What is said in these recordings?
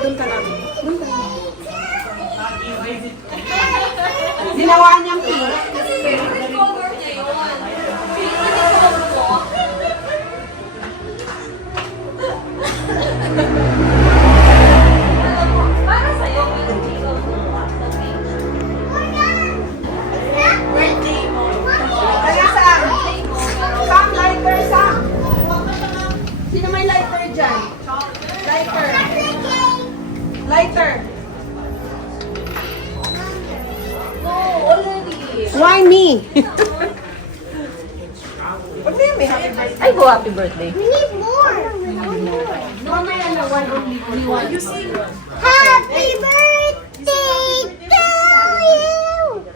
doon ka lang. Doon ka lang. Ginawa niyang pink. Favorite color niya yun. Favorite color ko. Alam mo, para sa'yo, hindi ko birthday mo. Kaya saan? Sam, lighter, Sam. Sino may lighter dyan? Lighter. Lighter. No, already. Why me? Ba't na may happy birthday? Ay, go happy birthday. We need more. Mamaya na one only one. You sing. Happy birthday to you.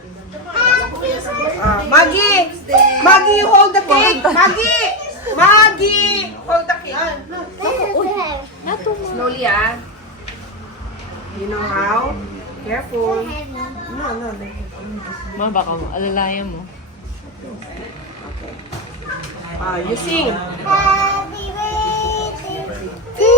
Happy birthday. Maggie! Maggie, you hold the cake! Maggie! Maggie! Hold the cake. Slowly, ah. You know how? Careful. No, no. Ma, baka alalayan mo. You sing. Happy birthday to